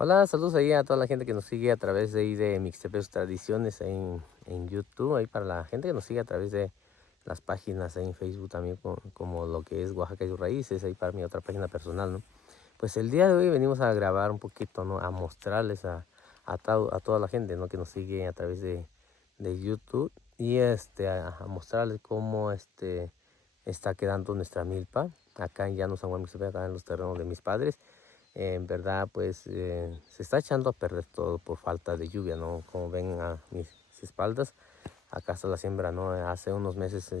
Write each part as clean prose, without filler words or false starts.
Hola, saludos ahí a toda la gente que nos sigue a través de ahí de Mixtepes Tradiciones en YouTube, ahí para la gente que nos sigue a través de las páginas ahí en Facebook también como lo que es Oaxaca y sus raíces, ahí para mi otra página personal, ¿no? Pues el día de hoy venimos a grabar un poquito, ¿no? A mostrarles a toda la gente, ¿no? Que nos sigue a través de YouTube y a mostrarles cómo está quedando nuestra milpa acá en Llano San Juan Mixtepec, acá en los terrenos de mis padres. En verdad, pues se está echando a perder todo por falta de lluvia, ¿no? Como ven a mis espaldas, acá está la siembra, ¿no? Hace unos meses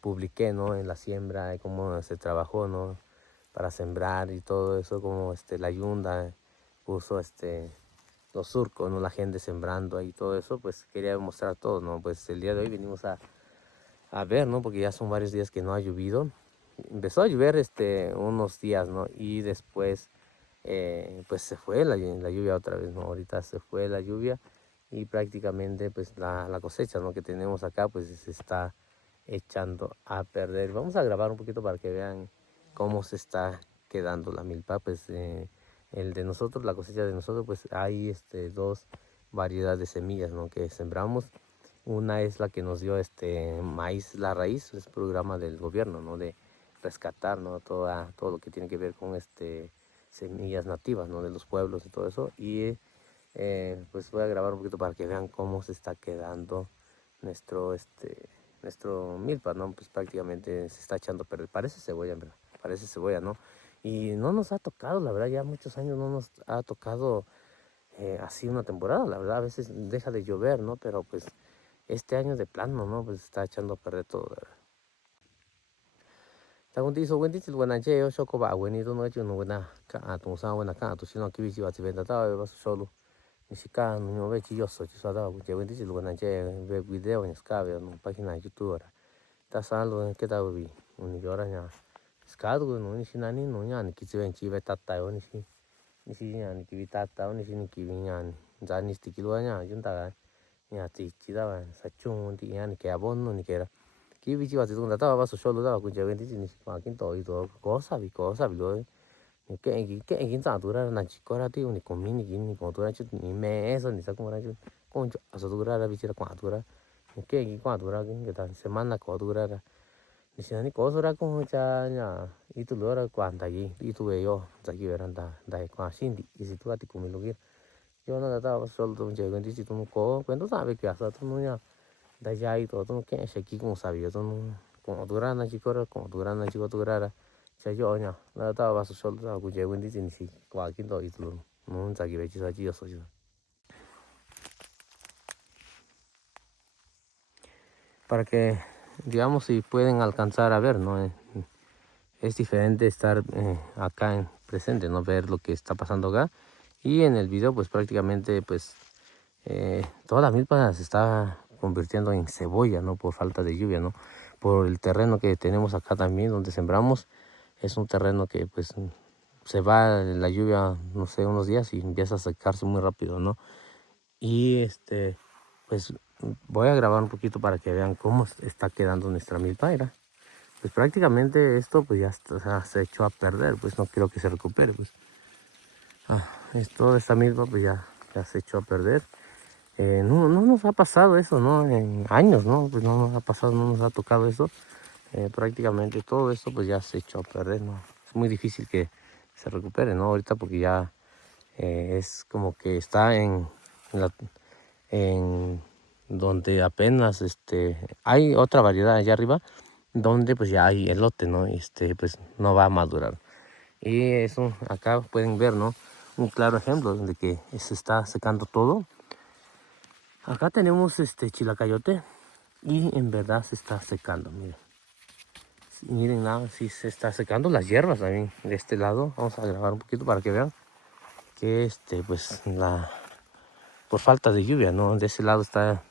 publiqué, ¿no? En la siembra, cómo se trabajó, ¿no? Para sembrar y todo eso, como la yunda puso los surcos, ¿no? La gente sembrando ahí todo eso, pues quería mostrar todo, ¿no? Pues el día de hoy venimos a ver, ¿no? Porque ya son varios días que no ha llovido. Empezó a llover unos días, ¿no? Y después pues se fue la lluvia otra vez, ¿no? Ahorita se fue la lluvia y prácticamente pues la cosecha, ¿no? Que tenemos acá pues se está echando a perder. Vamos a grabar un poquito para que vean cómo se está quedando la milpa. Pues el de nosotros, la cosecha de nosotros, pues hay dos variedades de semillas, ¿no? Que sembramos. Una es la que nos dio maíz la raíz, es programa del gobierno, ¿no? De rescatar, ¿no? Todo lo que tiene que ver con semillas nativas, ¿no? De los pueblos y todo eso. Y pues voy a grabar un poquito para que vean cómo se está quedando nuestro, nuestro milpa, ¿no? Pues prácticamente se está echando a perder. Parece cebolla, en verdad. Parece cebolla, ¿no? Y no nos ha tocado, la verdad, ya muchos años no nos ha tocado así una temporada, la verdad. A veces deja de llover, ¿no? Pero pues este año de plano, ¿no? Pues está echando a perder todo, la verdad. Tagunti wendy til wana je yo shoko ba weni do no juno wana ka tu sa wana ka tu sino kibi wa tibe da ba solo ni shika no ve chi yo so chi sa da je wendy til wana je ve video ni ska ve no página de YouTube ora ta sa lo que da vi un yora nya ska do no ni shinani no nya ni kichi ven chi ve tata yo ni shi nya ni kibi tata ni shi ni kibi nya ni za ni sti kilo nya yun ta nya ti chi da ba sa chung ti nya ni ke abon no ni ke khi vị trí vào dùng đã vào số số đó cũng chơi bên tí gì mà cái tội đó có sao bị rồi cái cái tu ra là chỉ có ra tiêu này còn mình còn tu ra chút mình mẹ sao thì sao cũng ra chút con chỗ số tu ra vị trí là quả tu ra cái quả tu ra cái người ta semana có tu ra thì xem có số ra cũng cha nhà ít tu lừa ra quả đại ít tu về yo tại vì vậy là đại quả xin thì tu ra thì cũng mình lúc yo nó đã vào số tu chơi bên tí gì tu có quen tu sao về kia sao tu nó da ya y todo que es aquí como sabía todo como durana chicora como durana chico durara se yo nya la ta va su sol ta ku je wendi tin si kwa kin do itlu no sa ki be chi sa chi so chi para que digamos si pueden alcanzar a ver, no es diferente estar acá en presente, no ver lo que está pasando acá y en el video pues prácticamente pues toda la milpa se está convirtiendo en cebolla, ¿no? Por falta de lluvia, ¿no? Por el terreno que tenemos acá también, donde sembramos, es un terreno que pues se va la lluvia, no sé, unos días y empieza a secarse muy rápido, ¿no? Y pues voy a grabar un poquito para que vean cómo está quedando nuestra milpa, era. Pues prácticamente esto pues ya o sea, se echó a perder, pues no quiero que se recupere, pues. Toda esta milpa pues ya se echó a perder. No nos ha pasado eso, ¿no? En años, ¿no? Pues no nos ha pasado, no nos ha tocado eso. Prácticamente todo esto pues ya se echó a perder, ¿no? Es muy difícil que se recupere, ¿no? Ahorita porque ya es como que está en donde apenas hay otra variedad allá arriba donde pues ya hay elote, ¿no? Pues no va a madurar. Y eso acá pueden ver, ¿no? Un claro ejemplo de que se está secando todo. Acá tenemos chilacayote y en verdad se está secando, miren. Miren nada, sí se está secando las hierbas también de este lado. Vamos a grabar un poquito para que vean que pues por falta de lluvia, ¿no? De ese lado está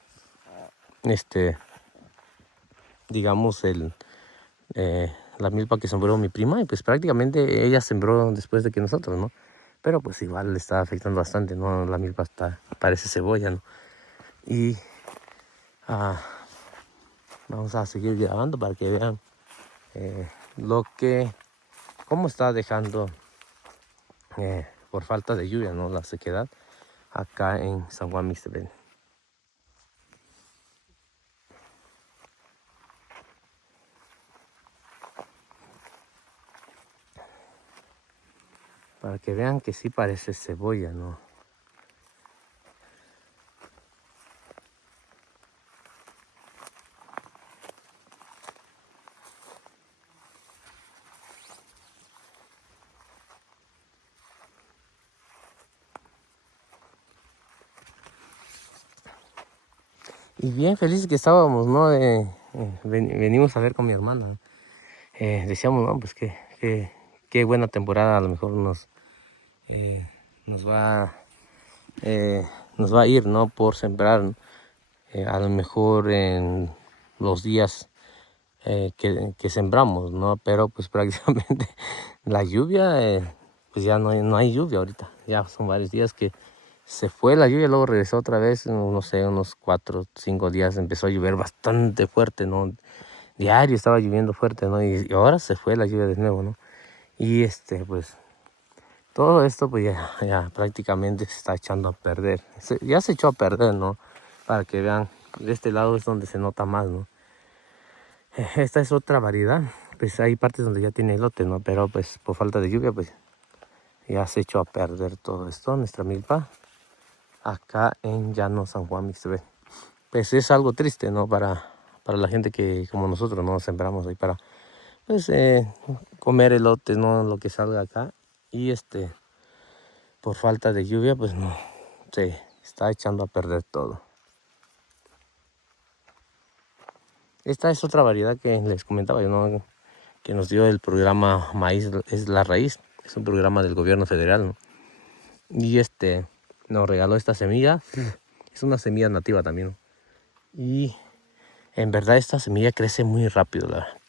digamos la milpa que sembró mi prima y pues prácticamente ella sembró después de que nosotros, ¿no? Pero pues igual le está afectando bastante, ¿no? La milpa parece cebolla, ¿no? Y vamos a seguir grabando para que vean cómo está dejando por falta de lluvia, ¿no? La sequedad acá en San Juan Mixtepec. Para que vean que sí parece cebolla, ¿no? Y bien felices que estábamos, ¿no? Venimos a ver con mi hermana. Decíamos, no, pues qué buena temporada, a lo mejor eh, nos va, nos va a ir, ¿no? Por sembrar, a lo mejor en los días que sembramos, ¿no? Pero pues prácticamente la lluvia, pues ya no hay lluvia ahorita. Ya son varios días que se fue la lluvia, luego regresó otra vez, no sé, unos 4 o 5 días empezó a llover bastante fuerte, ¿no? Diario estaba lloviendo fuerte, ¿no? Y ahora se fue la lluvia de nuevo, ¿no? Y pues todo esto pues ya prácticamente se está echando a perder. Ya se echó a perder, ¿no? Para que vean, de este lado es donde se nota más, ¿no? Esta es otra variedad, pues hay partes donde ya tiene elote, ¿no? Pero pues por falta de lluvia pues ya se echó a perder todo esto, nuestra milpa, acá en Llano San Juan Mixtepec. Pues es algo triste, ¿no? Para la gente que como nosotros no sembramos ahí para pues comer elotes, ¿no? Lo que salga acá. Y por falta de lluvia pues no, se está echando a perder todo. Esta es otra variedad que les comentaba yo, ¿no? Que nos dio el programa Maíz es la Raíz. Es un programa del gobierno federal, ¿no? Y nos regaló esta semilla. Es una semilla nativa también, ¿no? Y en verdad esta semilla crece muy rápido,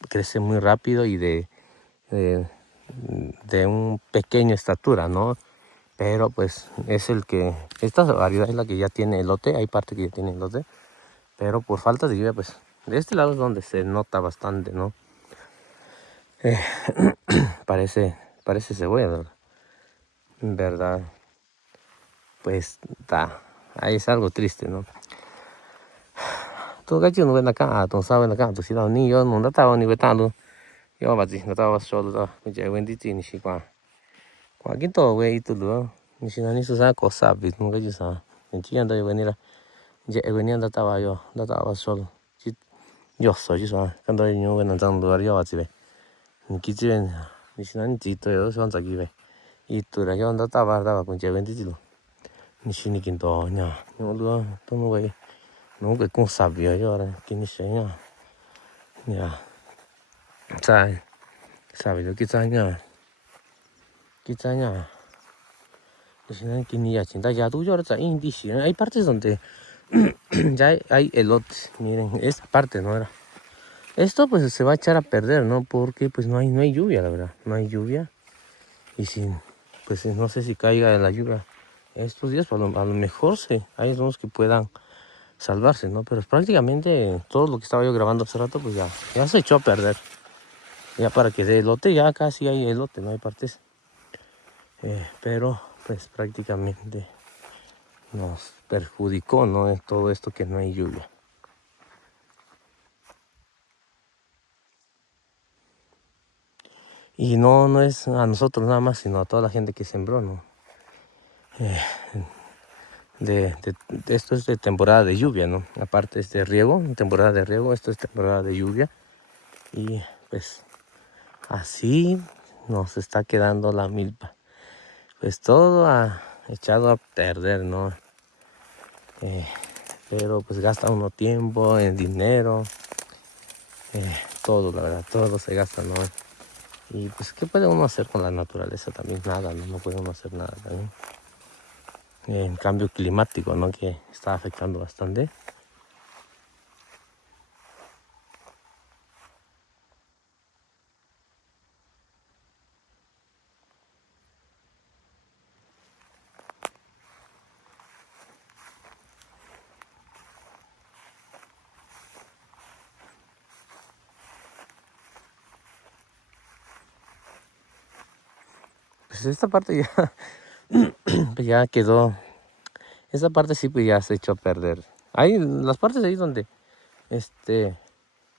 crece muy rápido y de un pequeña estatura, ¿no? Pero pues es esta variedad es la que ya tiene elote, hay parte que ya tiene elote, pero por falta de lluvia, pues de este lado es donde se nota bastante, ¿no? Eh, parece cebolla, ¿verdad? En verdad, pues ahí es algo triste, ¿no? Todo gacho no ven acá, ton saben acá, tu si ni yo no estaba ni vetando. Yo va no estaba solo, me llevo en diti ni si qua quinto güey tu lo, ni si ni su sa cosa, bit no gacho sa. En chi anda yo venir, ya venía yo, estaba solo. Yo soy yo, cuando yo ven andando yo va ve. Ni kichi ven, ni si ni tito yo son aquí ve. Y tu ra yo estaba con llevo en diti lo. Ni si ni quinto, no lo, no güey. No cái con sabio yo ahora, que ni sé ya. Sabe lo que quizá que ni ya chinta ya tú yo ahora hay partes donde ya hay elotes, miren, esta parte no era. Esto pues se va a echar a perder, ¿no? Porque pues no hay lluvia, la verdad, no hay lluvia. Y pues no sé si caiga la lluvia estos días, pues, a lo mejor hay unos que puedan salvarse, ¿no? Pero prácticamente todo lo que estaba yo grabando hace rato, pues ya se echó a perder. Ya para que dé elote, ya casi hay elote, no hay partes. Pero pues prácticamente nos perjudicó, ¿no? En todo esto que no hay lluvia. Y no es a nosotros nada más, sino a toda la gente que sembró, ¿no? Esto es de temporada de lluvia, ¿no? Aparte es de riego, temporada de riego, esto es temporada de lluvia. Y pues así nos está quedando la milpa. Pues todo ha echado a perder, ¿no? Pero pues gasta uno tiempo, en dinero, todo, la verdad, todo se gasta, ¿no? Y pues, ¿qué puede uno hacer con la naturaleza también? Nada, no puede uno hacer nada también. El cambio climático, ¿no? Que está afectando bastante. Pues esta parte ya pues ya quedó, esa parte sí pues ya se echó a perder. Hay las partes ahí donde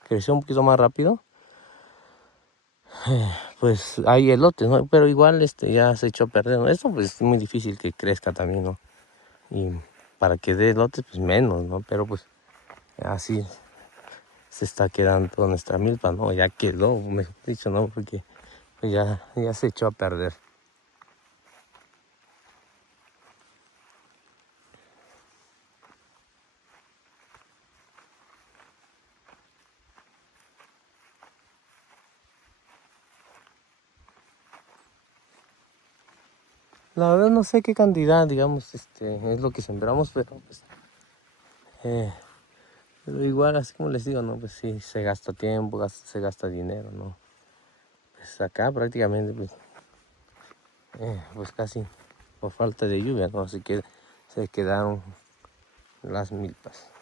creció un poquito más rápido, pues hay elotes, ¿no? Pero igual ya se echó a perder, ¿no? Esto pues es muy difícil que crezca también, ¿no? Y para que dé elotes pues menos, ¿no? Pero pues así se está quedando nuestra milpa, ¿no? Ya quedó, mejor dicho, ¿no? Porque pues ya se echó a perder. La verdad no sé qué cantidad, digamos, es lo que sembramos, pero pues, pero igual, así como les digo, ¿no? Pues sí, se gasta tiempo, se gasta dinero, ¿no? Pues acá prácticamente, pues casi por falta de lluvia, ¿no? Así que se quedaron las milpas.